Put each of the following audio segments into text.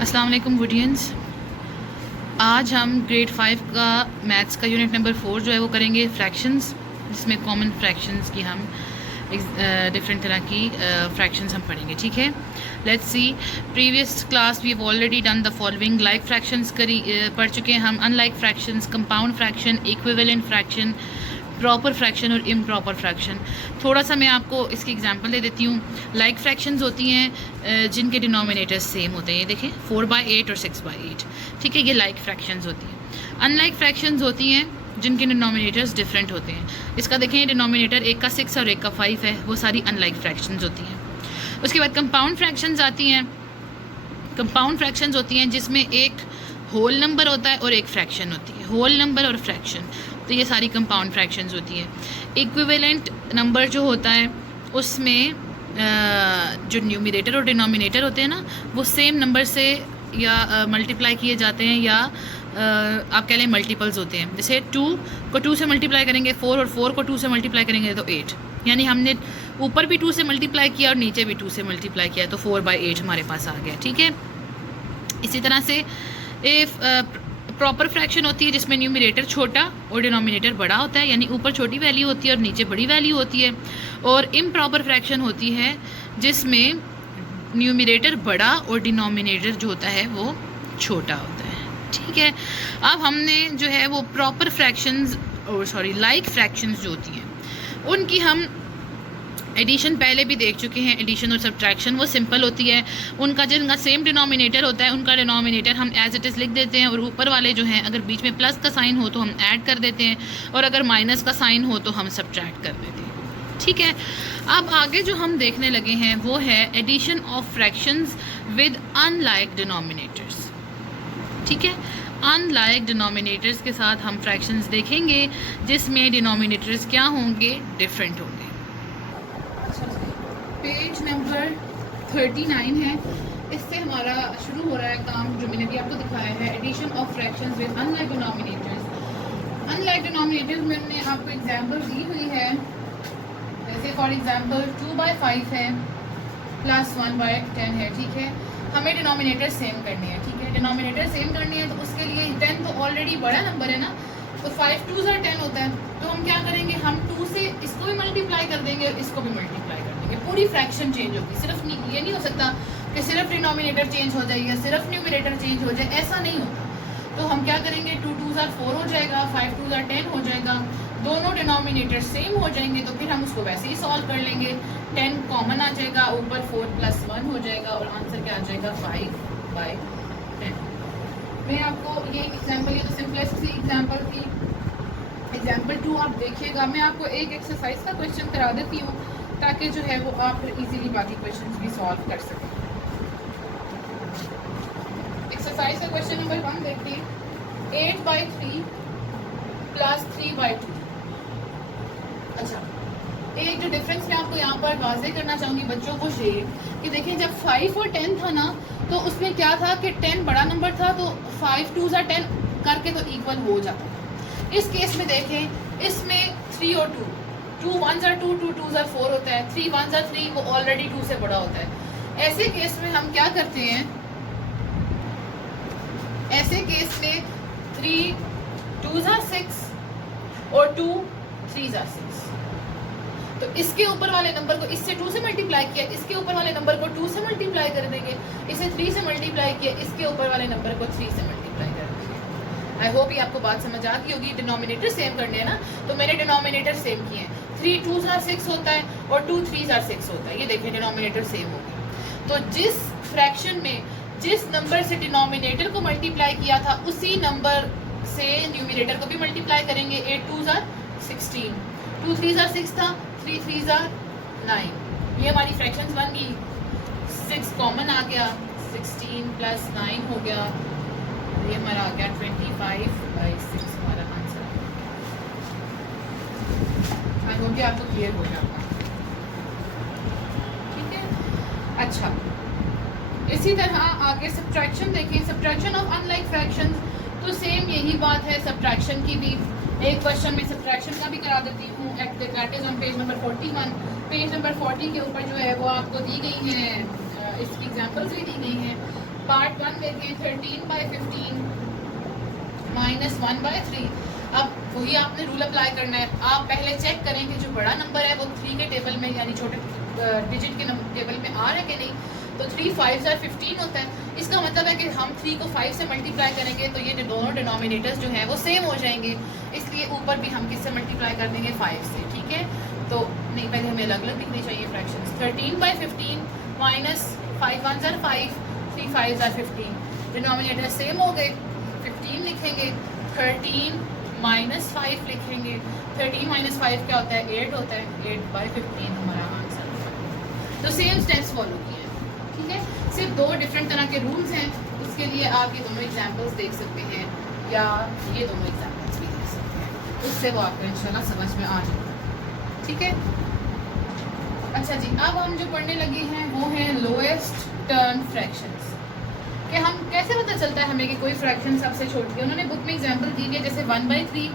अस्सलाम वालेकुम वुडियंस। आज हम ग्रेड 5 का मैथ्स का यूनिट नंबर 4 जो है वो करेंगे फ्रैक्शंस, जिसमें कॉमन फ्रैक्शंस की हम डिफरेंट तरह की फ्रैक्शंस हम पढ़ेंगे। ठीक है, let's see. Previous class we have already done the following. Like fractions पढ़ चुके हैं हम, unlike fractions, compound fraction, equivalent fraction, proper fraction और इम्प्रॉपर फ्रैक्शन। थोड़ा सा मैं आपको इसकी एग्जांपल दे देती हूँ। लाइक फ्रैक्शंस होती हैं जिनके डिनोमिनेटर्स सेम होते हैं, ये देखें 4/8 और 6/8। ठीक है, ये लाइक फ्रैक्शंस होती हैं। अनलाइक फ्रैक्शंस होती हैं जिनके डिनोमिनेटर्स डिफरेंट होते हैं। इसका देखें, डिनोमिनेटर एक का 6 और एक का 5 है, वो सारी अनलाइक फ्रैक्शंस होती हैं। उसके बाद कंपाउंड फ्रैक्शंस आती हैं। कंपाउंड फ्रैक्शंस होती हैं जिसमें एक होल नंबर होता है और एक फ्रैक्शन होती है, होल नंबर और फ्रैक्शन। तो ये सारी कंपाउंड फ्रैक्शंस होती हैं। इक्विवेलेंट नंबर जो होता है उसमें जो न्यूमरेटर और डिनोमिनेटर होते हैं ना, वो सेम नंबर से या मल्टीप्लाई किए जाते हैं, या आप कह लें मल्टीपल्स होते हैं। जैसे 2 को 2 से मल्टीप्लाई करेंगे 4, और 4 को 2 से मल्टीप्लाई करेंगे तो 8। यानी हमने ऊपर भी 2 से मल्टीप्लाई किया और नीचे भी 2 से मल्टीप्लाई किया, तो 4/8 हमारे पास आ गया। ठीक है, इसी तरह से प्रॉपर फ्रैक्शन होती है जिसमें न्यूमरेटर छोटा और डिनोमिनेटर बड़ा होता है, यानी ऊपर छोटी वैल्यू होती है और नीचे बड़ी वैल्यू होती है। और इम्प्रॉपर फ्रैक्शन होती है जिसमें न्यूमरेटर बड़ा और डिनोमिनेटर जो होता है वो छोटा होता है। ठीक है, अब हमने जो है वो प्रॉपर फ्रैक्शंस और लाइक फ्रैक्शंस जो होती हैं उनकी हम एडिशन पहले भी देख चुके हैं। एडिशन और सब्ट्रैक्शन वो सिंपल होती है। उनका जिनका सेम डिनोमिनेटर होता है उनका डिनोमिनेटर हम एज इट इज़ लिख देते हैं, और ऊपर वाले जो हैं अगर बीच में प्लस का साइन हो तो हम ऐड कर देते हैं, और अगर माइनस का साइन हो तो हम सब्ट्रैक्ट कर देते हैं। ठीक है, अब आगे जो हम देखने लगे हैं वो है addition of fractions with unlike denominators. ठीक है, अनलाइक डिनोमिनेटर्स के साथ हम फ्रैक्शंस देखेंगे जिसमें डिनोमिनेटर्स क्या होंगे, डिफरेंट होंगे। पेज नंबर 39 है, इससे हमारा शुरू हो रहा है काम जो मैंने भी आपको दिखाया है, addition of fractions with unlike denominators. Unlike denominators में मैंने आपको एग्जांपल दी हुई है, जैसे फॉर एग्जांपल 2/5 है प्लस 1/10 है। ठीक है, हमें डिनोमिनेटर सेम करनी है। ठीक है, डिनोमिनेटर सेम करनी है तो उसके लिए 10 तो ऑलरेडी बड़ा नंबर है ना, तो 5 2s are 10 होता है। तो हम क्या करेंगे, हम 2 से इसको भी मल्टीप्लाई कर देंगे और इसको भी मल्टीप्लाई कर देंगे, पूरी फ्रैक्शन चेंज होगी। सिर्फ ये नहीं हो सकता कि सिर्फ डिनोमिनेटर चेंज हो जाए या सिर्फ न्यूमरेटर चेंज हो जाए, ऐसा नहीं होता। तो हम क्या करेंगे, 2 2s are 4 हो जाएगा, 5 2s are 10 हो जाएगा, दोनों डिनोमिनेटर सेम हो जाएंगे, तो फिर हम उसको वैसे ही सॉल्व कर लेंगे। 10 कॉमन आ जाएगा, ऊपर 4 + 1 हो जाएगा, और आंसर क्या आ जाएगा 5/10। मैं आपको ये एग्जांपल, ये तो सिंपलेस्ट सी एग्जांपल थी। एग्जांपल 2 आप देखिएगा, मैं आपको एक एक्सरसाइज का क्वेश्चन करा देती हूँ ताकि जो है वो आप इजीली बाकी क्वेश्चंस भी सॉल्व कर सकें। एक्सरसाइज का क्वेश्चन नंबर 1 देखते हैं। 8/3 + 3/2। अच्छा, एक जो डिफरेंस मैं आपको यहाँ पर वाज़ेह करना चाहूँगी बच्चों को शेयर, कि देखें जब 5 और 10 था ना, तो उसमें क्या था कि 10 बड़ा नंबर था, तो 5 2s are 10 करके तो इक्वल हो जाता था। इस केस में देखें, इसमें 3 और 2 1s are 2 2 2s are 4 होता है, 3 1s are 3, वो ऑलरेडी 2 से बड़ा होता है। ऐसे केस में हम क्या करते हैं, ऐसे केस में 3 2s are 6 और 2 3s are 6। तो इसके ऊपर वाले नंबर को इससे 2 से मल्टीप्लाई किया, इसके ऊपर वाले नंबर को 2 से मल्टीप्लाई कर देंगे, इसे 3 से मल्टीप्लाई किया, इसके ऊपर वाले नंबर को 3 से मल्टीप्लाई कर देंगे। आई होप ये आपको बात समझ आ गई होगी। डिनोमिनेटर सेम करने हैं ना, तो मैंने डिनोमिनेटर सेम किए हैं। 3 2s are 6 होता है और 2 3s are 6 होता है, ये देखें डिनोमिनेटर सेम हो गया। तो जिस फ्रैक्शन में जिस नंबर से डिनोमिनेटर को मल्टीप्लाई किया था उसी नंबर से न्यूमरेटर को भी मल्टीप्लाई करेंगे। 8 2s are 16, 2 3s are 6 था, 3 3s are 9, ये हमारी फ्रैक्शंस बन गई। 6 कॉमन आ गया, 16 + 9 हो गया, ये हमारा आ गया 25/6 हमारा आंसर। आई होप कि आपको क्लियर हो गया होगा। ठीक है, अच्छा, इसी तरह आगे सब्ट्रैक्शन देखें। सब्ट्रैक्शन ऑफ अनलाइक फ्रैक्शंस, तो सेम यही बात है सब्ट्रैक्शन की भी। एक क्वेश्चन में सब्ट्रैक्शन का भी करा देती हूँ, that is on page number 41। Page number 40 के ऊपर जो है वो आपको दी गई हैं, इसकी एग्जांपल्स भी दी गई हैं। पार्ट 1 देखें 13/15 माइनस 1/3। अब वही आपने रूल अप्लाई करना है। आप पहले चेक करें कि जो बड़ा नंबर है वो 3 के टेबल में यानी छोटे डिजिट के टेबल में आ रहा है कि नहीं। तो 3 5 * 15 होता है। इसका मतलब है कि हम 3 को 5 से मल्टीप्लाई करेंगे तो ये दोनों डिनोमिनेटर्स जो हैं वो सेम हो जाएंगे, इसलिए ऊपर भी हम किससे मल्टीप्लाई कर देंगे 5 से, ठीक है। तो नहीं, पहले हमें अलग अलग लिखनी चाहिए फ्रैक्शंस। 13/15 माइनस 5 1 * 5 3 5 * 15, डिनोमिनेटर सेम हो गए, 15 लिखेंगे, 13 माइनस 5 लिखेंगे। 13 - 5 क्या होता है 8 होता है, 8/15 हमारा आंसर होता है। तो सेम स्टेप्स फॉलो किए हैं, ठीक है। सिर्फ 2 डिफरेंट तरह के रूल्स हैं, उसके लिए आप ये दोनों एग्जाम्पल्स देख सकते हैं या ये दोनों एग्जाम्पल्स भी देख सकते हैं, उससे वो आपको इंशाल्लाह समझ में आ जाएगा, ठीक है। अच्छा जी, अब हम जो पढ़ने लगे हैं वो है लोएस्ट टर्म फ्रैक्शंस, कि हम कैसे पता चलता है हमें कि कोई फ्रैक्शन सबसे छोटी है। उन्होंने बुक में एग्जांपल दी है, जैसे 1/3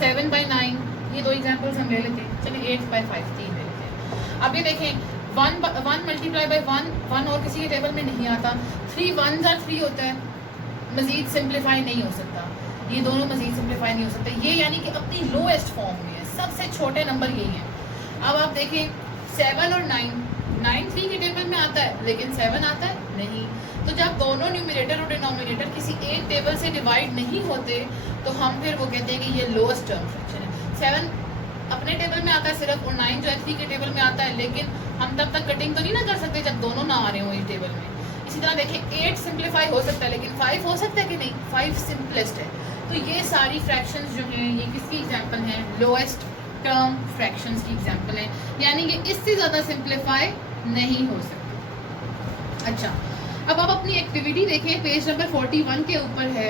7/9, ये 2 एग्जांपल्स हम ले लेते हैं। चलिए 8/5 3 ले लेते हैं। अब ये देखें 1 मल्टीप्लाई बाय 1 और किसी के टेबल में नहीं आता। 3 1 * 3 होता है, मज़ीद सिंप्लीफाई नहीं हो सकता, ये दोनों मज़ीद सिंप्लीफाई नहीं हो सकते। ये यानी कि अपनी लोएस्ट फॉर्म में है, सबसे छोटे नंबर यही हैं। अब आप देखें 7 और 9 3 के टेबल में आता है लेकिन 7 आता है नहीं। तो जब दोनों न्यूमरेटर और डिनोमिनेटर किसी एक टेबल से डिवाइड नहीं होते तो हम फिर वो कहते हैं कि ये लोएस्ट टर्म फ्रैक्शन है। 7 अपने टेबल में आता है सिर्फ, और 9 जो है 3 के टेबल में आता है, लेकिन हम तब तक कटिंग तो नहीं ना कर सकते जब दोनों ना आ रहे हो इस टेबल में। इसी तरह देखें 8 सिंप्लीफाई हो सकता है लेकिन 5 हो सकता है कि नहीं, 5 सिंपलेस्ट है। तो ये सारी फ्रैक्शंस जो हैं ये किसकी एग्जांपल हैं, लोएस्ट टर्म फ्रैक्शंस की एग्जांपल है, यानी कि इससे ज़्यादा सिंप्लीफाई नहीं हो सकती। अच्छा, अब आप अपनी एक्टिविटी देखें, पेज नंबर 41 के ऊपर है।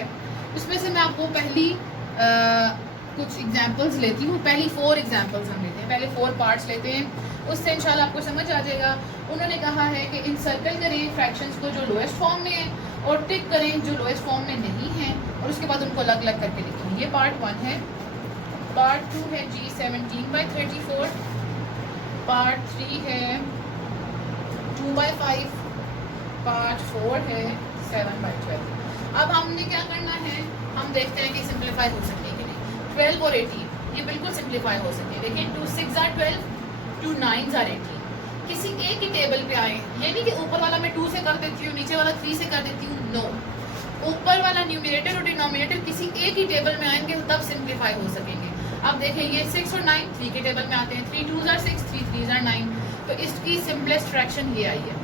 उसमें से मैं आपको पहली कुछ एग्जांपल्स लेती हूँ। पहली 4 एग्जांपल्स हम लेते हैं, पहले 4 पार्ट्स लेते हैं, उससे इंशाल्लाह आपको समझ आ जाएगा। उन्होंने कहा है कि इंसर्कल करें फ्रैक्शंस को जो लोएस्ट फॉर्म में है और टिक करें जो लोएस्ट फॉर्म में नहीं है, और उसके बाद उनको अलग अलग करके लिखें। ये पार्ट 1 है। पार्ट 2 है जी 17/34, पार्ट 3 है 2/5, पार्ट 4 है 7/12। अब हमने क्या करना है, हम देखते हैं कि सिंप्लीफाई हो सकती है कि नहीं। 12 और 18 ये बिल्कुल सिंप्लीफाई हो सकती है। देखिए 2 6 * 12, 2 9 * 18। किसी एक ही टेबल पे आए, ये नहीं कि ऊपर वाला मैं 2 से कर देती हूँ, नीचे वाला 3 से कर देती हूँ, नो। ऊपर वाला न्यूमरेटर और डिनोमिनेटर किसी एक ही टेबल में आएंगे तब सिंप्लीफाई हो सकेंगे। अब देखें ये 6 और 9 3 के टेबल में आते हैं, 3 2 * 6 3 3 * 9, तो इसकी सिंपलेस्ट फ्रैक्शन ये आई है।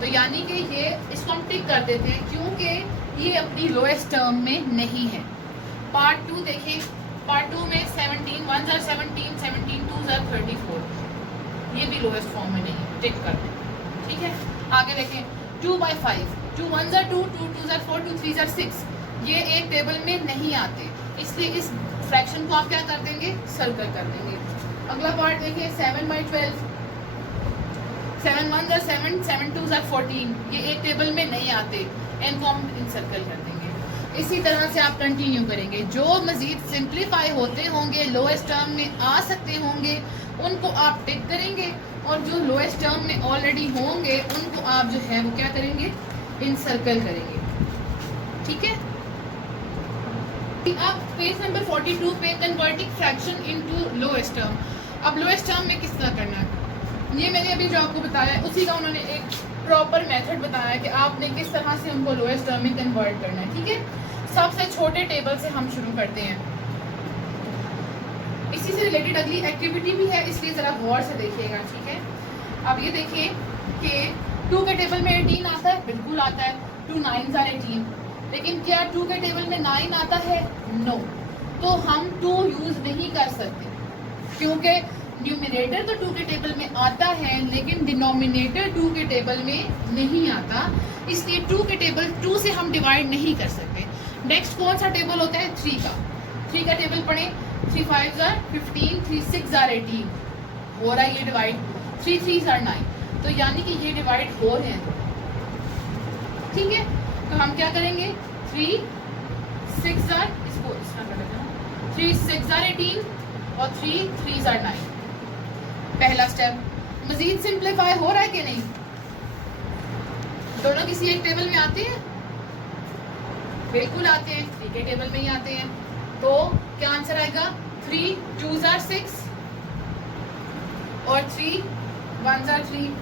तो यानी कि ये इसको हम टिक कर देते हैं क्योंकि ये अपनी लोएस्ट टर्म में नहीं है। पार्ट 2 देखें, पार्ट 2 में 17 1 * 17 17 2 * 34, ये भी लोएस्ट फॉर्म में नहीं है, टिक कर दें, ठीक है। आगे देखें 2/5, 2 1 * 2 2 2 * 4 2 3 * 6, ये एक टेबल में नहीं आते, इसलिए इस फ्रैक्शन को आप क्या कर देंगे, सर्कल कर देंगे। अगला पार्ट देखिए 7/12, 7 1 * 7 7 2 * 14, ये एक टेबल में नहीं आते, इनको हम इनसर्कल कर देंगे। इसी तरह से आप कंटिन्यू करेंगे, जो मज़ीद सिंप्लीफाई होते होंगे लोएस्ट टर्म में आ सकते होंगे उनको आप टिक करेंगे, और जो लोएस्ट टर्म में ऑलरेडी होंगे उनको आप जो है वो क्या करेंगे, इनसर्कल करेंगे, ठीक है। अब पेज नंबर 42 पे converting fraction into lowest term. अब लोएस्ट टर्म में किस तरह करना है, ये मैंने अभी जो आपको बताया है उसी का उन्होंने एक प्रॉपर मेथड बताया है कि आपने किस तरह से उनको लोएस्ट टर्म में कन्वर्ट करना है, ठीक है। सबसे छोटे टेबल से हम शुरू करते हैं। इसी से रिलेटेड अगली एक्टिविटी भी है, इसलिए ज़रा गौर से देखिएगा, ठीक है। अब ये देखिए कि 2 के टेबल में 18 आता है, बिल्कुल आता है, 2 9 * 18, लेकिन क्या 2 के टेबल में 9 आता है, नो। तो हम 2 यूज़ नहीं कर सकते क्योंकि न्यूमरेटर तो 2 के टेबल में आता है लेकिन डिनोमिनेटर 2 के टेबल में नहीं आता, इसलिए 2 के टेबल 2 से हम डिवाइड नहीं कर सकते। नेक्स्ट कौन सा टेबल होता है, 3 का। 3 का टेबल पढ़ें, 3 5 * 15 3 6 * 18, हो रहा है ये डिवाइड, 3 3 * 9, तो यानी कि ये डिवाइड हो रहे हैं, ठीक है। तो हम क्या करेंगे, 3 6 इसको इस तरह कर लेते हैं, 3 6 * 18 और 3 3 * 9, पहला स्टेप। मजीद सिंप्लीफाई हो रहा है कि नहीं, दोनों किसी एक टेबल में आते हैं? बिल्कुल आते हैं, 3 के टेबल में ही आते हैं। तो क्या आंसर आएगा? 3 2s are 6 और 3 1s are 3।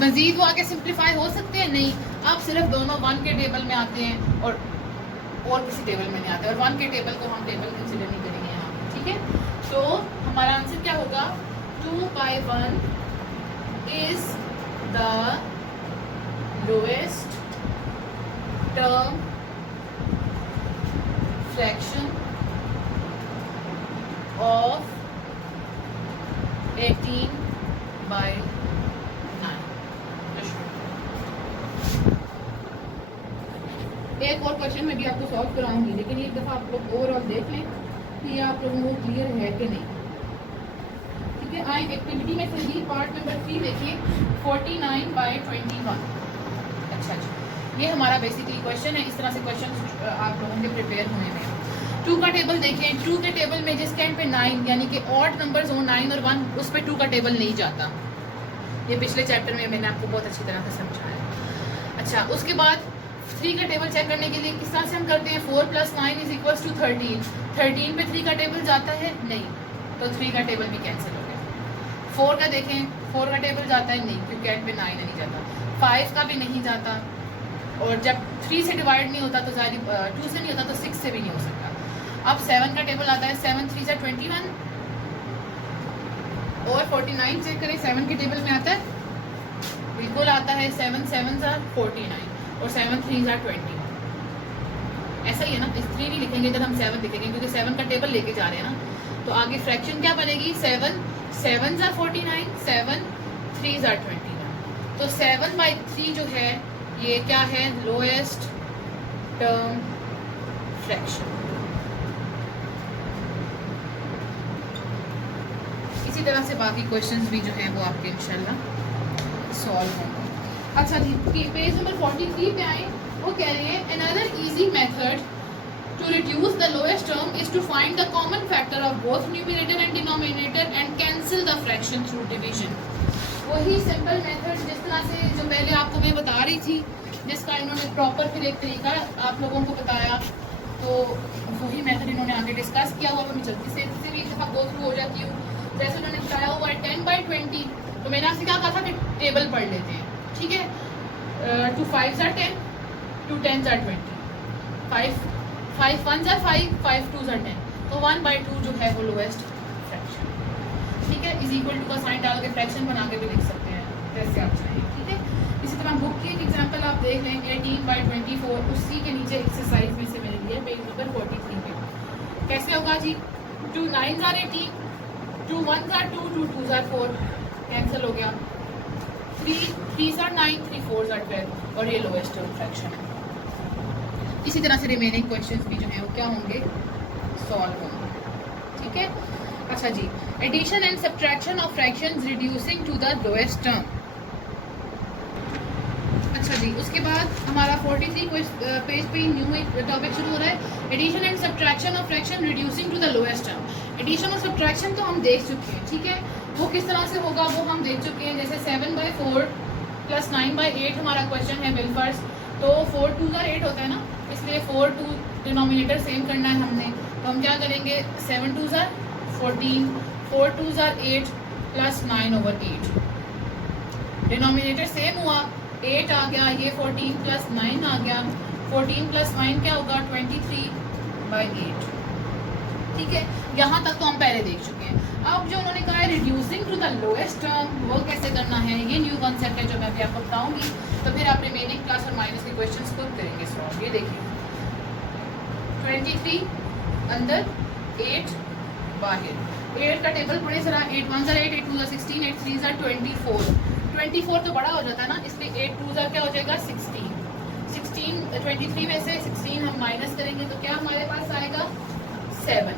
मजीद वो आगे सिंप्लीफाई हो सकते हैं? नहीं, आप सिर्फ दोनों 1 के टेबल में आते हैं और किसी टेबल में नहीं आते, और 1 के टेबल को हम टेबल कंसिडर नहीं करेंगे यहाँ, ठीक है। तो हमारा आंसर क्या होगा? 2/1 is the lowest term fraction of 18/9। एक और क्वेश्चन में भी आपको सॉल्व कराऊंगी, लेकिन एक दफ़ा आप लोग ओवरऑल देख लें कि ये आप लोगों को क्लियर है कि नहीं, ठीक है। आए एक्टिविटी में से ही पार्ट नंबर 3 देखिए, 49/21। अच्छा जी, ये हमारा बेसिकली क्वेश्चन है। इस तरह से क्वेश्चन आप लोगों के प्रिपेयर हुए हैं। 2 का टेबल देखें। 2 के टेबल में जिस टाइम पे 9 यानी कि ऑड नंबर्स हो 9 और 1, उस पर 2 का टेबल नहीं जाता। ये पिछले चैप्टर में मैंने आपको बहुत अच्छी तरह से समझाया। अच्छा, उसके बाद 3 का टेबल चेक करने के लिए किस तरह से हम करते हैं? 4 + 9 = 13। 13 पे 3 का टेबल जाता है? नहीं, तो 3 का टेबल भी कैंसिल हो गया। 4 का देखें, 4 का टेबल जाता है? नहीं, क्योंकि 8 पे 9 नहीं जाता। 5 का भी नहीं जाता, और जब 3 से डिवाइड नहीं होता तो ज़ाहिर 2 से नहीं होता तो 6 से भी नहीं हो सकता। अब 7 का टेबल आता है, 7 3 = 21, और 49 चेक करें, 7 के टेबल में आता है? बिल्कुल आता है। 7 7s are 49 और 7 3s are 20। ऐसा ही है ना, इस 3 नहीं लिखेंगे, इधर हम 7 लिखेंगे, क्योंकि 7 का टेबल लेके जा रहे हैं ना। तो आगे फ्रैक्शन क्या बनेगी? 7 7s are 49, 7 3s are 21। तो 7/3 जो है ये क्या है? Lowest term fraction. इसी तरह से बाकी क्वेश्चंस भी जो हैं वो आपके इंशाल्लाह सॉल्व होंगे। अच्छा जी, पेज नंबर 43 पे आए। वो कह रहे हैं another easy method to reduce the lowest term is to find the common factor of both numerator and denominator and cancel the fraction through division. वही सिंपल मेथड जिस तरह से जो पहले आपको मैं बता रही थी, जिसका इन्होंने प्रॉपर फिर एक तरीका आप लोगों को बताया, तो वही मेथड इन्होंने आगे डिस्कस किया हुआ। मैं जल्दी से भी एक दफ़ा गो थ्रू हो जाती हूँ। जैसे उन्होंने बताया हुआ है 10/20, तो मैंने आपसे क्या कहा था कि टेबल पढ़ लेते हैं, ठीक है। 2 5s are 10, 2 10s are 20, 5 1s are 5, 5 2s are 10। तो 1/2 जो है वो लोएस्ट फ्रैक्शन, ठीक है। इज इक्वल टू का साइन डाल के फ्रैक्शन बना के भी लिख सकते हैं, जैसे आप चाहें, ठीक है। इसी तरह बुक की एक एग्जाम्पल आप देख लें, 18/24, उसी के नीचे एक्सरसाइज में से मैंने लिया पेज नंबर 43 पे। कैसे होगा जी? 2 9s are 18, 2 1s are 2, 2 2s are 4, cancel हो गया। 3 3s are 9, 3 4s are 12, और ये लोएस्ट टर्म फ्रैक्शन है। इसी तरह से रिमेनिंग क्वेश्चंस भी जो हैं वो क्या होंगे? सॉल्व होंगे, ठीक है। अच्छा जी, addition and subtraction of fractions reducing to the lowest term. अच्छा जी, उसके बाद हमारा 43 पेज पे न्यू एक टॉपिक शुरू हो रहा है, addition and subtraction of fraction reducing to the lowest term. Addition और सब्ट्रैक्शन तो हम देख चुके हैं, ठीक है। वो किस तरह से होगा वो हम देख चुके हैं। जैसे 7/4 + 9/8 हमारा क्वेश्चन है बिलफर्स, तो 4 2s are 8 होता है ना, इसलिए 4 2 डिनोमिनेटर सेम करना है हमने। तो हम क्या करेंगे? 7 2s are 14, 4 2s are 8 + 9/8। Denominator same हुआ, 8 आ गया, ये 14 + 9 आ गया। 14 + 9 क्या होगा? 23/8, ठीक है। यहाँ तक तो हम पहले देख चुके हैं। अब जो उन्होंने कहा है reducing to the lowest term, वो कैसे करना है, ये न्यू कॉन्सेप्ट है जो मैं अभी आपको बताऊंगी। तो फिर आप रिमेनिंग प्लस और माइनस के क्वेश्चंस खुद करेंगे सॉल्व। ये देखिए, 23 अंदर, 8 बाहर। 8 का टेबल पढ़े जरा। 8 1s are 8, 8 2s are 16, 8 3s are 24। 24 तो बड़ा हो जाता है ना, इसलिए 8 2s are क्या हो जाएगा? 16। 23 में से 16 हम माइनस करेंगे तो क्या हमारे पास आएगा? 7।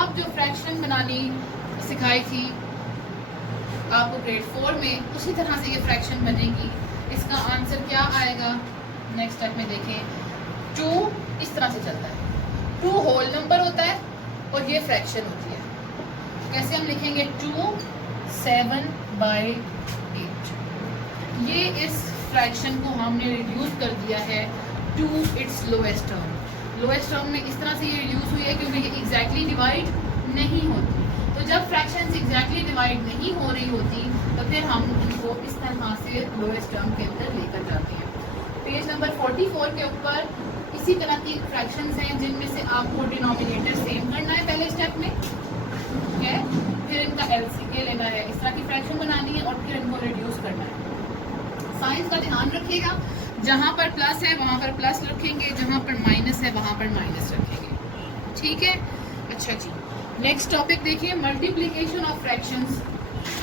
अब जो फ्रैक्शन बनानी सिखाई थी आपको ग्रेड 4 में, उसी तरह से ये फ्रैक्शन बनेगी। इसका आंसर क्या आएगा? नेक्स्ट स्टेप में देखें, 2 इस तरह से चलता है, 2 होल नंबर होता है और ये फ्रैक्शन होती है। कैसे हम लिखेंगे? 2 7/8। ये इस फ्रैक्शन को हमने रिड्यूस कर दिया है to its lowest term. Lowest term में इस तरह से ये रिड्यूस हुई है क्योंकि ये एग्जैक्टली डिवाइड नहीं होती। तो जब फ्रैक्शंस एग्जैक्टली डिवाइड नहीं हो रही होती तो फिर हम उनको इस तरह से लोएस्ट टर्म के अंदर लेकर जाते हैं। पेज नंबर 44 के ऊपर इसी तरह की फ्रैक्शंस हैं जिनमें से आपको डिनोमिनेटर सेम करना है पहले स्टेप में, ठीक है, फिर इनका LCK लेना है, इस तरह की फ्रैक्शन बनानी है और फिर इनको रिड्यूस करना है। साइंस का ध्यान रखिएगा, जहाँ पर प्लस है वहाँ पर प्लस रखेंगे, जहाँ पर माइनस है वहाँ पर माइनस रखेंगे, ठीक है। अच्छा जी, नेक्स्ट टॉपिक देखिए, मल्टीप्लिकेशन ऑफ फ्रैक्शंस।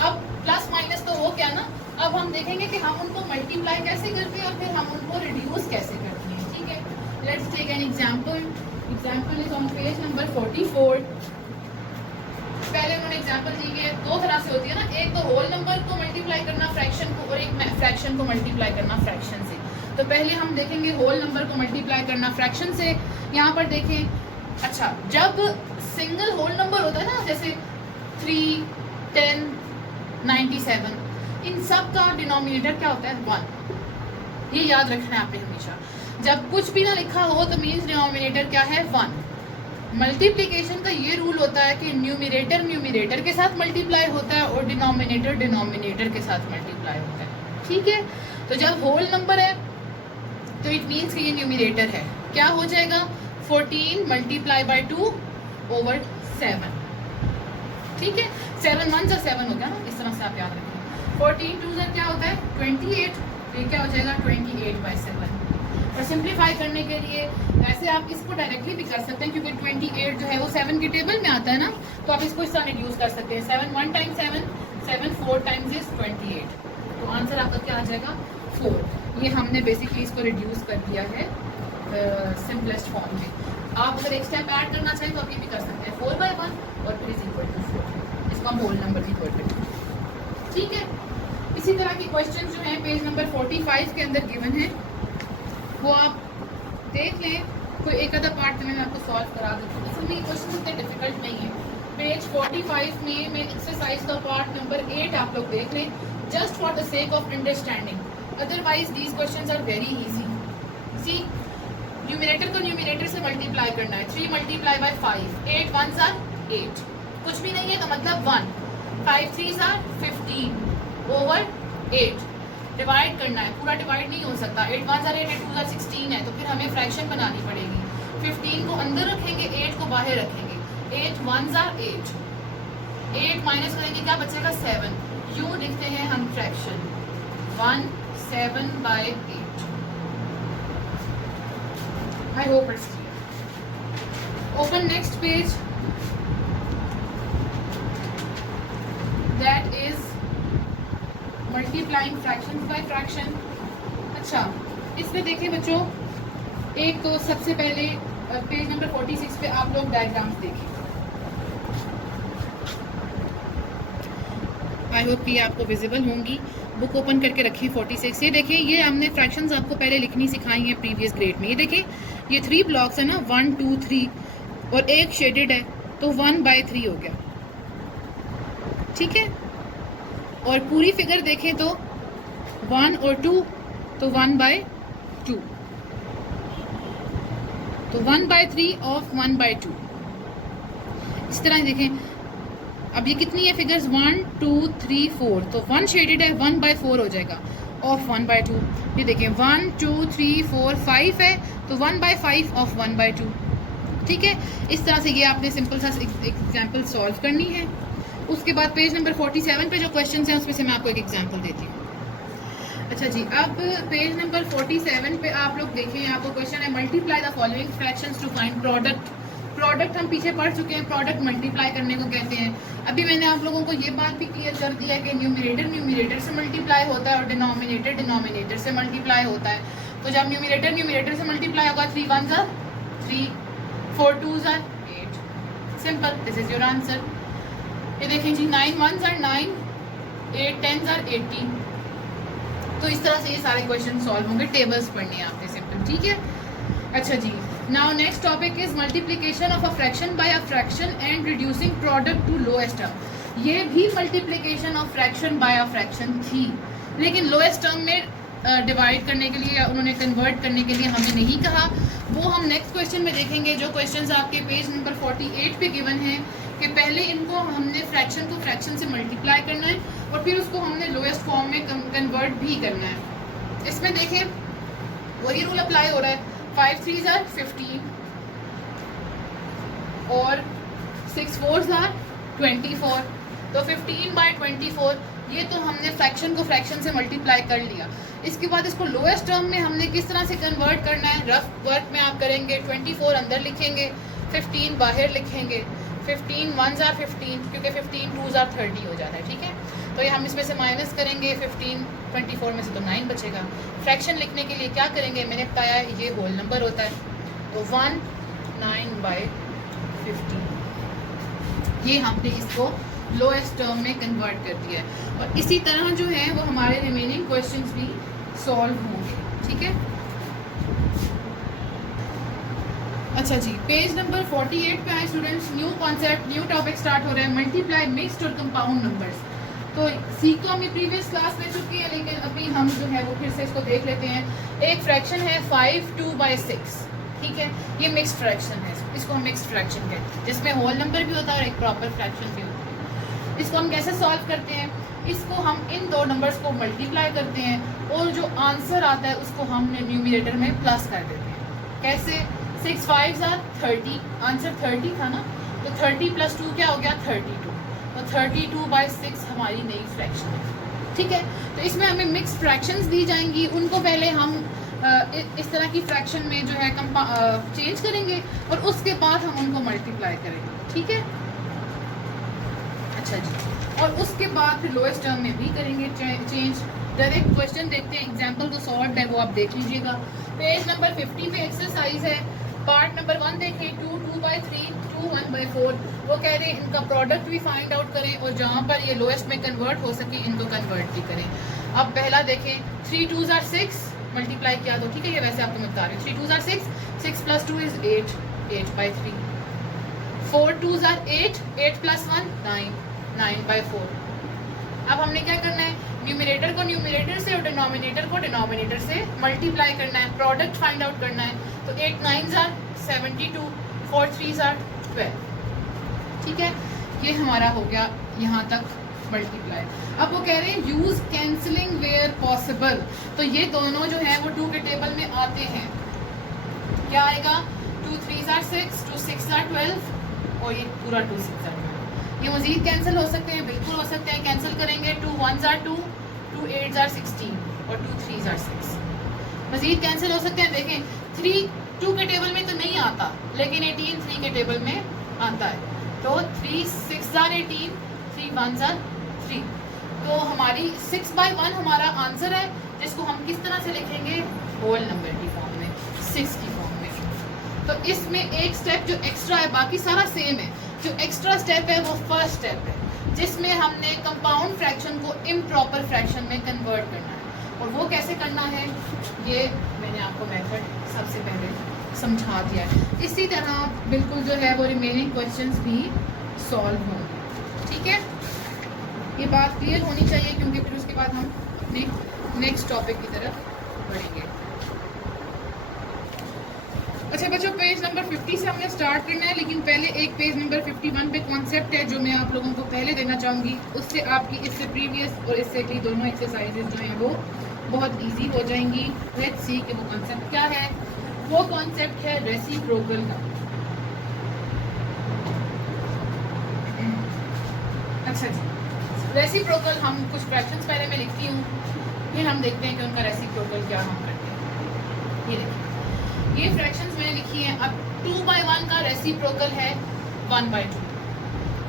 अब प्लस माइनस तो हो क्या ना, अब हम देखेंगे कि हम उनको मल्टीप्लाई कैसे करते हैं और फिर हम उनको रिड्यूस कैसे करते हैं, ठीक है। Let's take an example. Example is on page number 44। पहले उन्होंने एग्जांपल दी है, दो तरह से होती है ना, एक तो होल नंबर को मल्टीप्लाई करना फ्रैक्शन को और एक फ्रैक्शन को मल्टीप्लाई करना फ्रैक्शन से। तो पहले हम देखेंगे होल नंबर को मल्टीप्लाई करना फ्रैक्शन से। यहाँ पर देखें, अच्छा, जब सिंगल होल नंबर होता है ना, जैसे 3, 10, 97, इन सब का डिनोमिनेटर क्या होता है? 1। ये याद रखना है आपने हमेशा, जब कुछ भी ना लिखा हो तो मीन्स डिनोमिनेटर क्या है? 1। मल्टीप्लिकेशन का ये रूल होता है कि न्यूमिरेटर न्यूमिरेटर के साथ मल्टीप्लाई होता है और डिनोमिनेटर डिनोमिनेटर के साथ मल्टीप्लाई होता है, ठीक है। तो जब होल नंबर है तो इट मीन्स कि ये न्यूमिरेटर है, क्या हो जाएगा? 14 मल्टीप्लाई बाई 2 ओवर 7, ठीक है। 7 1 जा 7 हो गया ना, इस तरह से आप याद रखें। 14 2 जा क्या होता है? 28, तो ये क्या हो जाएगा? 28/7। और सिंप्लीफाई करने के लिए वैसे आप इसको डायरेक्टली भी कर सकते हैं क्योंकि 28 जो है वो 7 के टेबल में आता है ना, तो आप इसको इस तरह रिड्यूस कर सकते हैं। 7 1 टाइम्स 7, 7 4 टाइम्स इज 28, तो आंसर आपका क्या आ जाएगा? 4। ये हमने बेसिकली इसको रिड्यूस कर दिया है सिंपलेस्ट फॉर्म में। आप अगर एक स्टेप ऐड करना चाहें तो आप ये भी कर सकते हैं, 4/1 और फिर इज इक्वल टू 4। इसको हम होल नंबर भी कर देते हैं, ठीक है। इसी तरह की क्वेश्चन जो हैं पेज नंबर 45 के अंदर गिवन है, वो आप देख लें। कोई एक आधा पार्ट मैंने आपको सॉल्व करा देती हूँ, इसमें क्वेश्चन उतने डिफिकल्ट नहीं है। पेज 45 में मैं एक्सरसाइज का पार्ट नंबर 8 आप लोग देख लें, just for the sake of understanding, otherwise these questions are very easy. See, numerator को न्यूमिनेटर से मल्टीप्लाई करना है। 3 मल्टीप्लाई बाय 5, 8 1s are 8, कुछ भी नहीं है तो मतलब 1। 5 3s are 15 ओवर 8। डिवाइड करना है, पूरा डिवाइड नहीं हो सकता। 8 1s are 8, 8 2s are 16 है, तो फिर हमें फ्रैक्शन बनानी पड़ेगी। 15 को अंदर रखेंगे, 8 को बाहर रखेंगे। 8 1s are 8, 8 माइनस करेंगे क्या बचेगा? 7। यूँ लिखते हैं हम fraction 1/7/8। I hope it's clear. Open next page. That is multiplying fractions by fraction. अच्छा, इसमें देखिए बच्चों, एक तो सबसे पहले पेज नंबर 46 पे आप लोग डायग्राम्स देखिए। आई होप कि आपको विजिबल होंगी। बुक ओपन करके रखिए 46। ये देखिए, ये हमने फ्रैक्शंस आपको पहले लिखनी सिखाई है प्रीवियस ग्रेड में। ये देखिए, ये 3 ब्लॉक्स है ना, 1 2 3, और एक शेडेड है तो 1/3 हो गया, ठीक है। और पूरी फिगर देखें तो 1 और 2 तो 1/2, तो 1/3 ऑफ 1/2। इस तरह देखें, अब ये कितनी है फिगर्स? 1 2 3 4, तो 1 शेडेड है, 1/4 हो जाएगा ऑफ 1/2। ये देखें 1 2 3 4 5 है तो 1/5 ऑफ 1/2, ठीक है। इस तरह से ये आपने सिंपल सा एग्जाम्पल सॉल्व करनी है। उसके बाद पेज नंबर 47 पे जो क्वेश्चन हैं उसमें से मैं आपको एक एग्जाम्पल देती हूँ। अच्छा जी, अब पेज नंबर 47 पे आप लोग देखें, आपको क्वेश्चन है multiply the following fractions to find product. Product हम पीछे पढ़ चुके हैं, प्रोडक्ट मल्टीप्लाई करने को कहते हैं। अभी मैंने आप लोगों को ये बात भी क्लियर कर दी है कि न्यूमिनेटर न्यूमिनेटर से मल्टीप्लाई होता है और डिनोमिनेटर डिनोमिनेटर से मल्टीप्लाई होता है। तो जब न्यूमिनेटर न्यूमिनेटर से मल्टीप्लाई होगा, 3 1s are 3, 4 2s are 8, simple, this is your answer. ये देखें जी, 9 1s are 9, 8 10s are 18। तो इस तरह से ये सारे क्वेश्चन सॉल्व होंगे, टेबल्स पढ़नी है आपने सिंपल, ठीक है। अच्छा जी, now next topic is multiplication of a fraction by a fraction and reducing product to lowest term. ये भी multiplication of fraction by a fraction थी, लेकिन लोएस्ट टर्म में डिवाइड करने के लिए या उन्होंने कन्वर्ट करने के लिए हमें नहीं कहा। वो हम नेक्स्ट क्वेश्चन में देखेंगे, जो क्वेश्चंस आपके पेज नंबर 48 पे गिवन है कि पहले इनको हमने फ्रैक्शन को फ्रैक्शन से मल्टीप्लाई करना है और फिर उसको हमने लोएस्ट फॉर्म में कन्वर्ट भी करना है। इसमें देखें वही रूल अप्लाई हो रहा है, 5 3s are 15 और 6 4s are 24। तो 15/24 ये तो हमने फ्रैक्शन को फ्रैक्शन से मल्टीप्लाई कर लिया। इसके बाद इसको लोएस्ट टर्म में हमने किस तरह से कन्वर्ट करना है, रफ वर्क में आप करेंगे। 24 अंदर लिखेंगे, 15 बाहर लिखेंगे, 15 1s are 15 क्योंकि 15 2s are 30 हो जाता है, ठीक है। तो ये हम इसमें से माइनस करेंगे, 15 24 में से तो 9 बचेगा। फ्रैक्शन लिखने के लिए क्या करेंगे, मैंने बताया ये होल नंबर होता है, तो 1 9/15 ये हमने इसको लोएस्ट टर्म में कन्वर्ट कर दिया है। और इसी तरह जो है वो हमारे रिमेनिंग क्वेश्चंस भी सॉल्व होंगे, ठीक है। अच्छा जी, पेज नंबर 48 पे आए students. New concept, new topic start हो रहा है, मल्टीप्लाई मिक्स्ड और कंपाउंड नंबर्स। तो सीख तो हमें प्रीवियस क्लास में चुकी है, लेकिन अभी हम जो है वो फिर से इसको देख लेते हैं। एक फ्रैक्शन है 5 2/6, ठीक है। ये मिक्स्ड फ्रैक्शन है, इसको हम मिक्स्ड फ्रैक्शन कहते हैं, जिसमें होल नंबर भी होता है और एक प्रॉपर फ्रैक्शन भी होता है। इसको हम कैसे सॉल्व करते हैं, इसको हम इन दो नंबर्स को मल्टीप्लाई करते हैं और जो आंसर आता है उसको हमने न्यूमरेटर में प्लस कर देते हैं। कैसे, 6 5s are 30, आंसर 30 था ना, तो 30 + 2 क्या हो गया 32। तो 32/6 हमारी नई फ्रैक्शन है, ठीक है। तो इसमें हमें मिक्स फ्रैक्शंस दी जाएंगी, उनको पहले हम इस तरह की फ्रैक्शन में जो है चेंज करेंगे और उसके बाद हम उनको मल्टीप्लाई करेंगे, ठीक है। अच्छा जी, और उसके बाद फिर लोएस्ट टर्म में भी करेंगे चेंज। डायरेक्ट क्वेश्चन देखते हैं, एग्जाम्पल तो सॉल्व है वो आप देख लीजिएगा। पेज नंबर 50 पे एक्सरसाइज है, पार्ट नंबर 1 देखें, 2 2/3 2 1/4। वो कह रहे हैं इनका प्रोडक्ट भी फाइंड आउट करें और जहाँ पर ये लोएस्ट में कन्वर्ट हो सके इनको कन्वर्ट भी करें। अब पहला देखें, 3 2s are 6, मल्टीप्लाई किया तो ठीक है, ये वैसे आपको मैं बता रही हूँ। 3 2s are 6, 6 + 2 is 8, 8/3। 4 2s are 8, 8 + 1 9, 9/4। अब हमने क्या करना है, न्यूमरेटर को न्यूमरेटर से और डिनोमिनेटर को डिनोमिनेटर से मल्टीप्लाई करना है, प्रोडक्ट फाइंड आउट करना है। तो 8 9s are 72, 4 3s are 12, ठीक है। ये हमारा हो गया यहाँ तक मल्टीप्लाई। अब वो कह रहे हैं यूज कैंसलिंग वेयर पॉसिबल। तो ये दोनों जो है वो 2 के टेबल में आते हैं। क्या आएगा, 2 3s are 6, 2 6s are 12 और ये पूरा 2 6s are 12। ये मजीद कैंसिल हो सकते हैं, बिल्कुल हो सकते हैं। कैंसिल करेंगे, 2 1s are 2, 2 8s are 16 और 2 3s are 6। मजीद कैंसिल हो सकते हैं। देखें 3 2 के टेबल में तो नहीं आता, लेकिन 18 3 के टेबल में आता है। तो 3 6s are 18, 3 1s are 3। तो हमारी 6/1 हमारा आंसर है, जिसको हम किस तरह से लिखेंगे, होल नंबर की फॉर्म में, 6 की फॉर्म में। तो इसमें एक स्टेप जो एक्स्ट्रा है, बाकी सारा सेम है। जो एक्स्ट्रा स्टेप है वो फर्स्ट स्टेप है, जिसमें हमने कंपाउंड फ्रैक्शन को इम्प्रॉपर फ्रैक्शन में कन्वर्ट करना है। और वो कैसे करना है, ये मैंने आपको मेथड सबसे पहले समझा दिया है। इसी तरह बिल्कुल जो है वो रिमेनिंग क्वेश्चंस भी सॉल्व होंगे, ठीक है। ये बात क्लियर होनी चाहिए, क्योंकि फिर उसके बाद हम अपने नेक्स्ट टॉपिक की तरफ बढ़ेंगे। अच्छा बच्चों, पेज नंबर 50 से हमने स्टार्ट करना है, लेकिन पहले एक पेज नंबर 51 पे कॉन्सेप्ट है जो मैं आप लोगों को पहले देना चाहूँगी। उससे आपकी इससे प्रीवियस और इससे अगली दोनों एक्सरसाइजेज जो हैं वो बहुत इजी हो जाएंगी। लेट्स सी कि वो कॉन्सेप्ट क्या है। वो कॉन्सेप्ट है रेसिप्रोकल का। अच्छा जी, रेसिप्रोकल हम कुछ फ्रैक्शंस पहले मैं लिखती हूँ, फिर हम देखते हैं कि उनका रेसिप्रोकल क्या हम करते हैं। ये देखिए, ये फ्रैक्शंस मैंने लिखी हैं। अब 2/1 का रेसिप्रोकल है 1/2,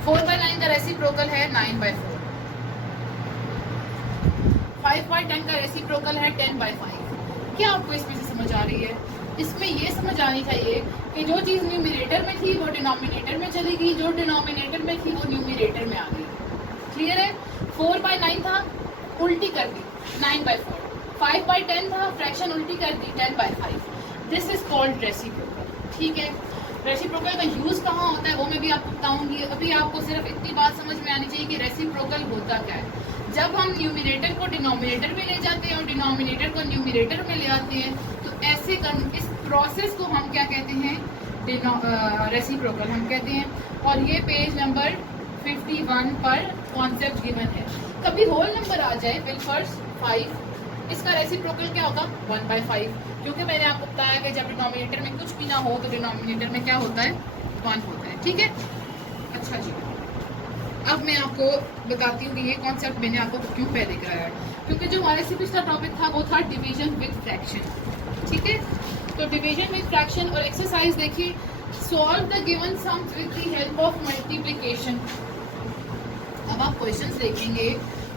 4/9 का रेसिप्रोकल है 9/4, 5/10 का रेसिप्रोकल है 10/5। क्या आपको इसमें से समझ आ रही है? इसमें ये समझ आनी चाहिए कि जो चीज़ न्यूमरेटर में थी वो डिनोमिनेटर में चली गई, जो डिनोमिनेटर में थी वो न्यूमरेटर में आ गई। क्लियर है? 4/9 था, उल्टी कर दी 9/4, 5/10 था, फ्रैक्शन उल्टी कर दी 10/5। दिस इज कॉल्ड रेसिप्रोकल, ठीक है। रेसिप्रोकल का यूज़ कहाँ होता है वो मैं भी आपको बताऊंगी। अभी आपको सिर्फ इतनी बात समझ में आनी चाहिए कि रेसिप्रोकल होता क्या है। जब हम न्यूमिनेटर को डिनोमिनेटर में ले जाते हैं और डिनोमिनेटर को न्यूमिनेटर में ले आते हैं तो ऐसे इस प्रोसेस को हम क्या कहते हैं, रेसिप्रोकल हम कहते हैं। और ये पेज नंबर 51 पर कॉन्सेप्ट गिवन है। कभी होल नंबर आ जाए बिलफर्स्ट 5, इसका रेसिप्रोकल क्या होगा 1/5, क्योंकि मैंने आपको बताया कि जब डिनोमिनेटर में कुछ भी ना हो तो डिनोमिनेटर में क्या होता है 1 होता है। ठीक है, अच्छा जी। अब मैं आपको बताती हूँ कि ये कॉन्सेप्ट मैंने आपको क्यों पहले कराया, क्योंकि जो हमारे से पिछला टॉपिक था वो था डिवीजन विद फ्रैक्शन। ठीक है, तो डिवीजन विद फ्रैक्शन और एक्सरसाइज देखिए, solve the given sums with the help of multiplication. अब आप क्वेश्चंस देखेंगे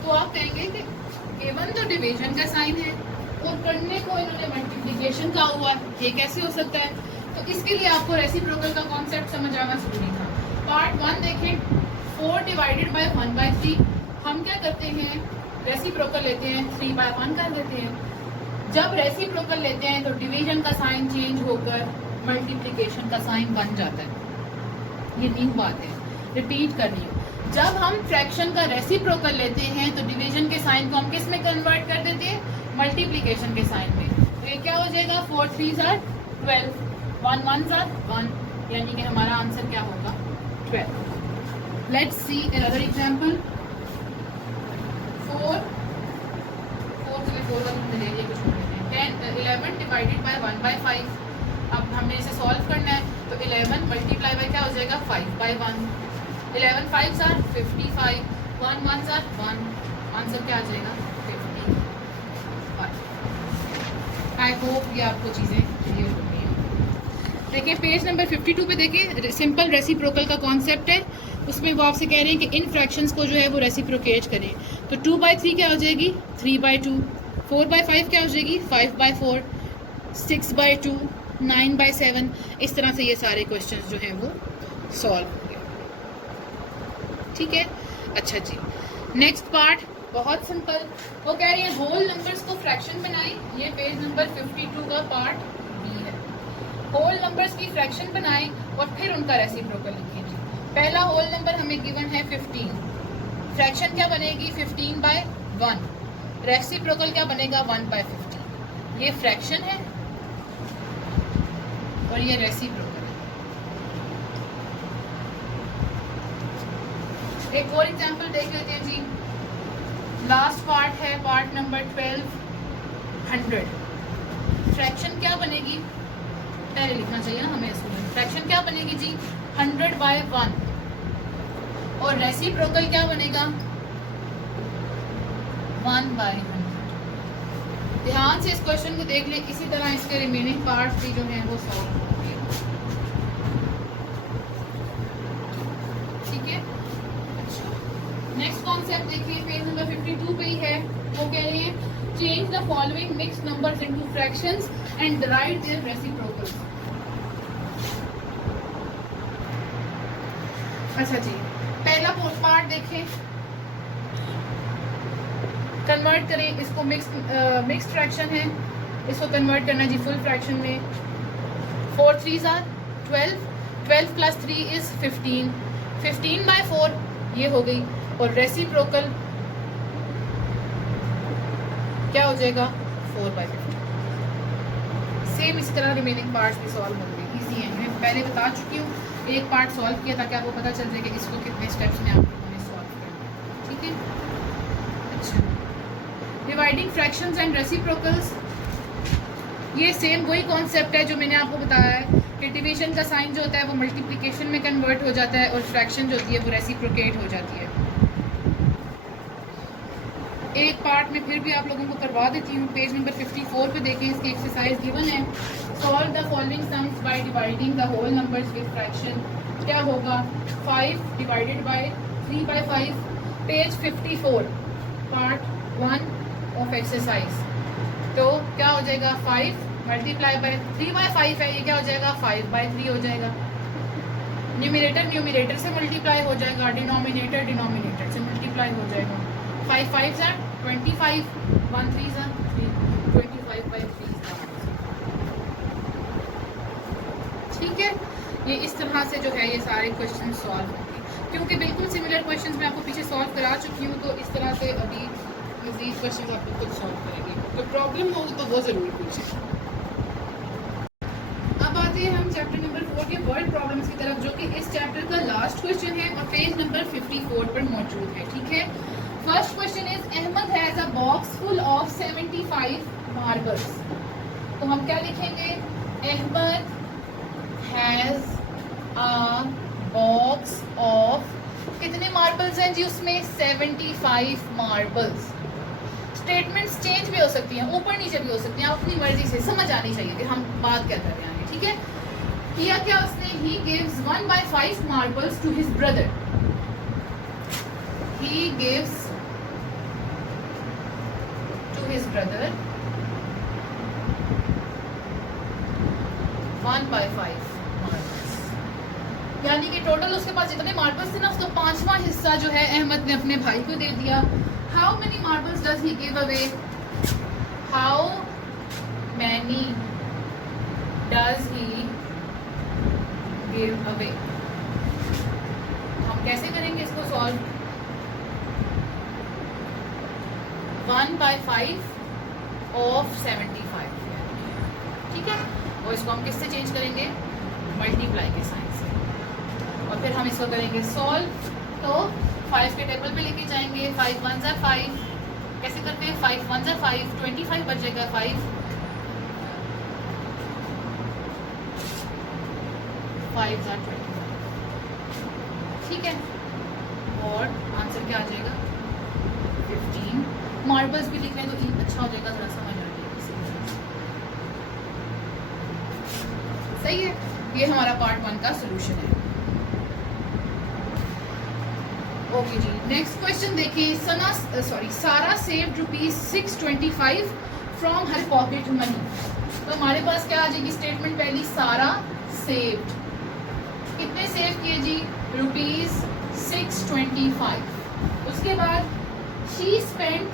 तो आप कहेंगे कि गिवन तो डिवीजन का साइन है और करने को इन्होंने मल्टीप्लिकेशन का हुआ, ये कैसे हो सकता है? तो इसके लिए आपको रेसिप्रोकल का कॉन्सेप्ट समझ आना जरूरी था। पार्ट 1 देखें, 4 डिवाइडेड बाय 1/3। हम क्या करते हैं, रेसिप्रोकल लेते हैं, 3/1 कर देते हैं। जब रेसिप्रोकल लेते हैं तो डिवीजन का साइन चेंज होकर मल्टीप्लिकेशन का साइन बन जाता है। ये न्यू बात है, रिपीट करनी है। जब हम फ्रैक्शन का रेसिप्रोकल लेते हैं तो डिवीजन के साइन को हम किस में कन्वर्ट कर देते हैं, मल्टीप्लिकेशन के साइन में। तो ये क्या हो जाएगा, 4 3s are 12, 1 1s are 1, यानी कि हमारा आंसर क्या होगा 12। Let's see another example. 4 11 divided by 1/5। अब हमने इसे सॉल्व करना है तो 11 मल्टीप्लाई बाय क्या हो जाएगा 5/1। 11 5s are 55, 1 1s are 1, answer क्या आ जाएगा 55। आई होप ये आपको चीज़ें क्लियर हो गई हैं। देखिए पेज नंबर 52 पे देखिए, सिंपल रेसिप्रोकल का कॉन्सेप्ट है। उसमें वो आपसे कह रहे हैं कि इन फ्रैक्शंस को जो है वो रेसिप्रोकेट करें। तो 2/3 क्या हो जाएगी 3/2, 4/5 क्या हो जाएगी 5/4, 6/2, 9/7। इस तरह से ये सारे क्वेश्चंस जो हैं वो सॉल्व हो गए। ठीक है, अच्छा जी। नेक्स्ट पार्ट बहुत सिंपल, वो कह रही है होल नंबर्स को फ्रैक्शन बनाएं। ये पेज नंबर 52 का पार्ट बी है। होल नंबर्स की फ्रैक्शन बनाएं और फिर उनका रेसिप्रोकल लिखें जी। पहला होल नंबर हमें गिवन है 15, फ्रैक्शन क्या बनेगी 15/1, रेसिप्रोकल क्या बनेगा 1/15। ये फ्रैक्शन है और ये रेसिप्रोकल। एक और एग्जांपल देख लेते हैं जी। लास्ट पार्ट है पार्ट नंबर 12, 100। फ्रैक्शन क्या बनेगी, पहले लिखना चाहिए ना हमें इसमें। फ्रैक्शन क्या बनेगी जी 100/1 और रेसिप्रोकल क्या बनेगा 1/100। ध्यान से इस क्वेश्चन को देख लें, इसी तरह इसके रिमेनिंग पार्ट्स भी जो हैं वो सॉल्व होंगे। ठीक है, नेक्स्ट कॉन्सेप्ट देखिए पेज नंबर 52 पे ही है। वो कह रहे हैं change the following mixed numbers into fractions and derive their reciprocals. अच्छा जी, पहला पार्ट देखें, कन्वर्ट करें इसको। मिक्स्ड फ्रैक्शन है, इसको कन्वर्ट करना जी फुल फ्रैक्शन में। 4 3s are 12, 12 + 3 is 15, 15/4 ये हो गई। और रेसिप्रोकल क्या हो जाएगा 4/15। सेम इसी तरह रिमेनिंग पार्ट्स भी सॉल्व होंगे, इजी है। मैं पहले बता चुकी हूँ, एक पार्ट सॉल्व किया ताकि आपको पता चल जाए कि इसको कितने स्टेप्स में आप लोगों ने सॉल्व करना। ठीक है, अच्छा। डिवाइडिंग फ्रैक्शंस एंड रेसिप्रोकल्स, ये सेम वही कॉन्सेप्ट है जो मैंने आपको बताया है कि डिवीजन का साइन जो होता है वो मल्टीप्लिकेशन में कन्वर्ट हो जाता है और फ्रैक्शन जो होती है वो रेसिप्रोकेट हो जाती है। एक पार्ट में फिर भी आप लोगों को करवा देती हूँ। पेज नंबर 54 पे देखें, इसकी एक्सरसाइज गिवन है। Solve the following sums by dividing the whole numbers with fraction. क्या होगा 5 divided by 3/5, page 54 part 1 of exercise. तो क्या हो जाएगा 5 मल्टीप्लाई बाय 3/5 है, ये क्या हो जाएगा 5/3 हो जाएगा। न्यूमिनेटर न्यूमिनेटर से मल्टीप्लाई हो जाएगा, डिनोमिनेटर डिनोमिनेटर से मल्टीप्लाई हो जाएगा। 5 5s are 25, 1 3s are 3, 25/3। ठीक है, ये इस तरह से जो है ये सारे क्वेश्चन सॉल्व होंगे। क्योंकि बिल्कुल सिमिलर क्वेश्चंस मैं आपको पीछे सॉल्व करा चुकी हूँ, तो इस तरह से अभी मज़ीद क्वेश्चंस आप खुद सॉल्व करेंगे। तो प्रॉब्लम हो तो वो ज़रूर पूछें। अब आते हैं हम चैप्टर नंबर 4 के वर्ड प्रॉब्लम्स की तरफ, जो कि इस चैप्टर का लास्ट क्वेश्चन है और पेज नंबर 54 पर मौजूद है। ठीक है, first question is Ahmed has a box full of 75 marbles. तो हम क्या लिखेंगे, Ahmed has a box of, कितने मार्बल्स हैं जी उसमें, 75 मार्बल्स। स्टेटमेंट्स चेंज भी हो सकती हैं, ऊपर नीचे भी हो सकती हैं, अपनी मर्जी से, समझ आनी चाहिए कि हम बात क्या कर रहे हैं। ठीक है, किया क्या उसने, he gives 1/5 marbles to his brother. He gives to his brother 1/5 marbles, यानी कि टोटल उसके पास जितने मार्बल्स थे ना, उसका 5वां हिस्सा जो है अहमद ने अपने भाई को दे दिया। How many marbles does he give away, how many does he give away. हम कैसे करेंगे इसको सॉल्व, 1/5 ऑफ 75। ठीक है, और इसको हम किससे चेंज करेंगे, मल्टीप्लाई के साइन से, और फिर हम इसको करेंगे सॉल्व। तो 5 के टेबल पे लेके जाएंगे, 5 1 ज़ा 5, कैसे करते हैं, 5 1 ज़ा 5, 25 बचेगा 5 5 ज़ा 25। ठीक है, और आंसर क्या आ जाएगा, 15। मार्बल्स भी लिख रहे हैं तो अच्छा हो जाएगा, थोड़ा समझ आ जाएगा। सही है, ये हमारा पार्ट 1 का सोल्यूशन है। ओके जी, नेक्स्ट क्वेश्चन देखिए, सारा saved ₹625 from her pocket money. तो हमारे पास क्या आ जाएगी स्टेटमेंट पहली, सारा सेव्ड, कितने सेव किए जी, ₹625। उसके बाद शी स्पेंट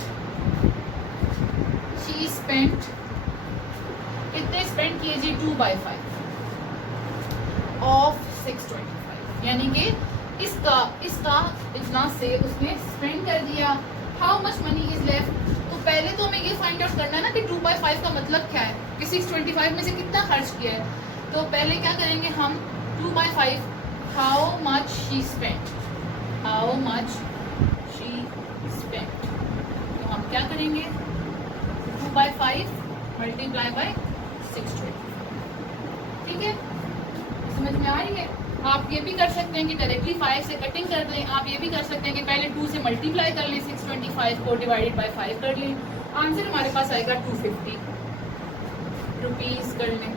कितने स्पेंड किए जी, 2/5 ऑफ 625, यानी कि इसका इतना से उसने स्पेंड कर दिया। How much money is left, तो पहले तो हमें ये फाइंड आउट करना है ना कि 2/5 का मतलब क्या है, कि 625 में से कितना खर्च किया है। तो पहले क्या करेंगे हम, 2/5 हाउ मच शी स्पेंट, तो हम क्या करेंगे, 2/5 मल्टीप्लाई बाय 625। ठीक है, समझ में आ रही है। आप ये भी कर सकते हैं कि डायरेक्टली 5 से कटिंग कर दें, आप ये भी कर सकते हैं कि पहले 2 से मल्टीप्लाई कर लें, 625 को डिवाइडेड बाय 5 कर लें, आंसर हमारे पास आएगा 250 रुपीज़ कर लें,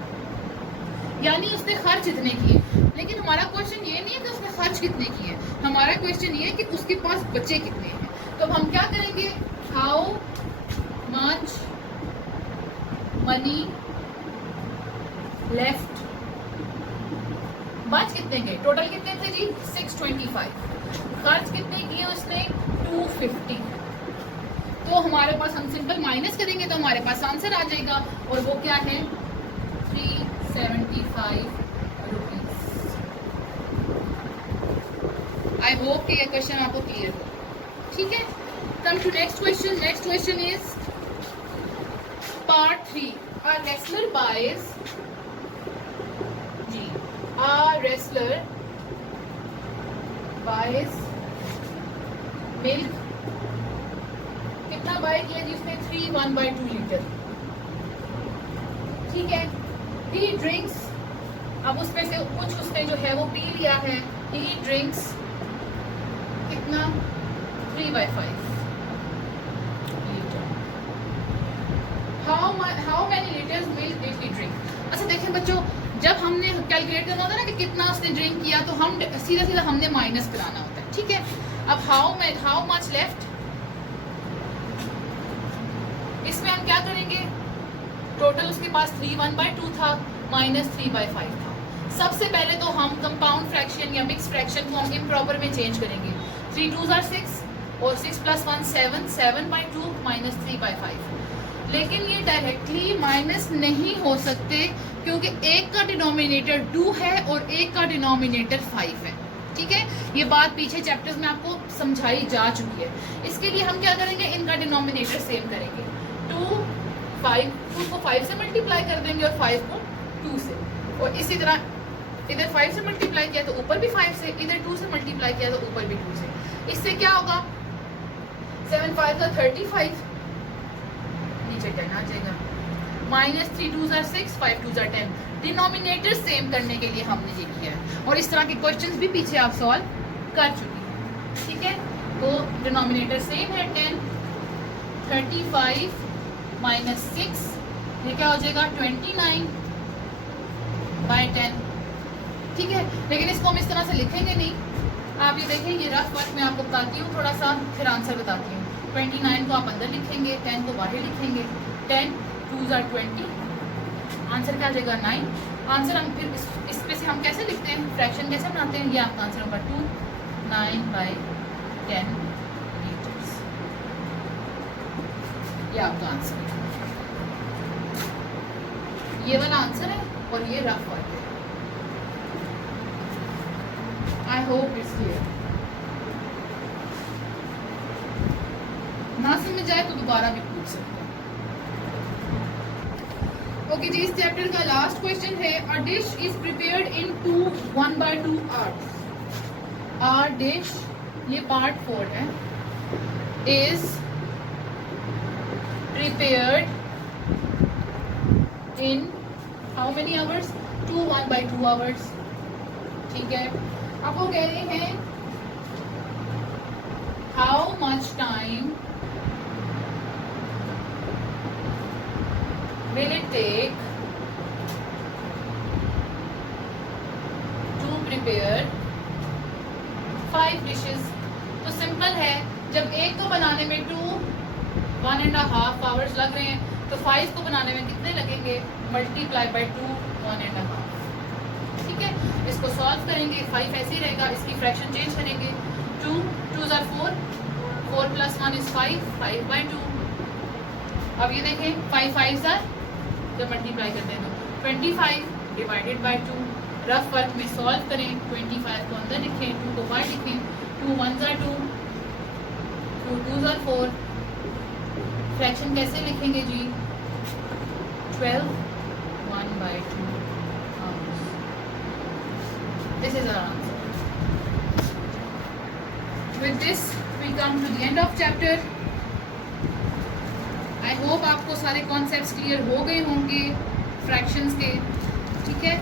यानी उसने खर्च इतने किए। लेकिन हमारा क्वेश्चन ये नहीं है कि उसने खर्च कितने किए, हमारा क्वेश्चन ये है कि उसके पास बचे कितने हैं। तो हम क्या करेंगे, हाउ मच मनी लेफ्ट, बच कितने गए, टोटल कितने थे जी, 625, खर्च कितने किए उसने, 250। तो हमारे पास हम सिंपल माइनस करेंगे तो हमारे पास आंसर आ जाएगा, और वो क्या है, 375 रुपीज। आई होप कि ये क्वेश्चन आपको क्लियर हो। ठीक है, come to next question. Next question is part 3, a wrestler buys जी, a wrestler buys milk, कितना बाय किया जी उसने, 3 1/2 लीटर। ठीक है, he drinks, अब उसमें से कुछ उसने जो है वो पी लिया है, he drinks कितना, 3/5 litre. how many liters milk did he drink। अच्छा देखें बच्चों, जब हमने कैलकुलेट करना होता है ना कि कितना उसने ड्रिंक किया, तो हम सीधा हमने माइनस कराना होता है। ठीक है, अब हाउ मच लेफ्ट, इसमें हम क्या करेंगे, टोटल उसके पास 3 1/2 था, माइनस 3/5 था। सबसे पहले तो हम कंपाउंड फ्रैक्शन या मिक्स फ्रैक्शन को हम इम्प्रॉपर में चेंज करेंगे, 3 2 are 6 और 6 + 1 7, 7/2 माइनस 3/5। लेकिन ये डायरेक्टली माइनस नहीं हो सकते, क्योंकि एक का डिनोमिनेटर 2 है और एक का डिनोमिनेटर 5 है। ठीक है, ये बात पीछे चैप्टर्स में आपको समझाई जा चुकी है। इसके लिए हम क्या करेंगे, इनका डिनोमिनेटर सेम करेंगे। 2 को 5 से मल्टीप्लाई कर देंगे और 5 को 2 से, और इसी तरह इधर 5 से मल्टीप्लाई किया तो ऊपर भी 5 से, इधर 2 से मल्टीप्लाई किया तो ऊपर भी 2 से। इससे क्या होगा, 7 5 का 35, नीचे 10 आ जाएगा, माइनस 3 2 6, 5 2 10। डिनोमिनेटर सेम करने के लिए हमने ये किया है, और इस तरह के क्वेश्चंस भी पीछे आप सॉल्व कर चुके हैं। ठीक है, तो डिनोमिनेटर सेम है 10, 35 माइनस 6, ये क्या हो जाएगा 29 बाय 10। ठीक है, लेकिन इसको हम इस तरह से लिखेंगे नहीं। आप ये देखें, ये रफ वर्क मैं आपको बताती हूँ थोड़ा सा, फिर आंसर बताती हूँ। 29 को आप अंदर लिखेंगे, 10 को बाहर लिखेंगे, 10 2 20, आंसर क्या आ जाएगा 9। आंसर हम फिर इस पे से हम कैसे लिखते हैं, फ्रैक्शन कैसे बनाते हैं, ये आपका आंसर होगा 2 9 बाई 10 मीटर्स, ये आपका आंसर है। ये वाला आंसर है और ये रफ वर्क है। I hope it's clear. ना समझ आए तो दोबारा भी पूछ सकते हैं। ओके जी, इस चैप्टर का लास्ट क्वेश्चन है, अ dish is prepared in 1/2 hours. A dish, ये पार्ट 4 है, is prepared in how many hours, 1/2 hours. ठीक है, अब वो कह रहे हैं how much time will it take to prepare 5 dishes। तो सिंपल है, जब एक को बनाने में 1.5 आवर्स लग रहे हैं तो 5 को बनाने में कितने लगेंगे, मल्टीप्लाई बाय 2 1.5। ठीक है, इसको सॉल्व करेंगे, 5 ऐसे ही रहेगा, इसकी फ्रैक्शन चेंज करेंगे, 2 2 4, 4 + 1 is 5, 5/2। अब ये देखें 5 5 जब मल्टीप्लाई करते हैं तो 25 डिवाइडेड बाय 2। रफ वर्क में सॉल्व करें, 25 को अंदर लिखें, 2 को बाहर लिखें, 2 1 2, 2 2 4। फ्रैक्शन कैसे लिखेंगे जी, 12 1/2 hours। This is our answer. With this we come to the end of chapter. I hope आपको सारे कॉन्सेप्ट्स क्लियर हो गए होंगे फ्रैक्शंस के। ठीक है,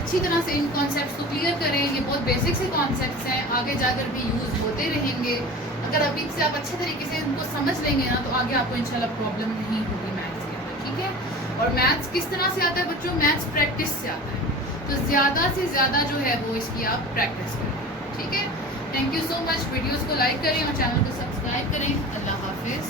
अच्छी तरह से इन कॉन्सेप्ट्स को क्लियर करें, ये बहुत बेसिक से कॉन्सेप्ट्स हैं, आगे जाकर भी यूज़ होते रहेंगे। अगर अभी से आप अच्छे तरीके से इनको समझ लेंगे ना, तो आगे आपको इंशाल्लाह प्रॉब्लम नहीं होगी मैथ्स के अंदर। ठीक है, और मैथ्स किस तरह से आता है बच्चों, मैथ्स प्रैक्टिस से आता है, तो ज़्यादा से ज़्यादा जो है वो इसकी आप प्रैक्टिस करें। ठीक है, thank you so much. Videos को लाइक करें और चैनल को सब्सक्राइब करें। अल्लाह हाफिज़।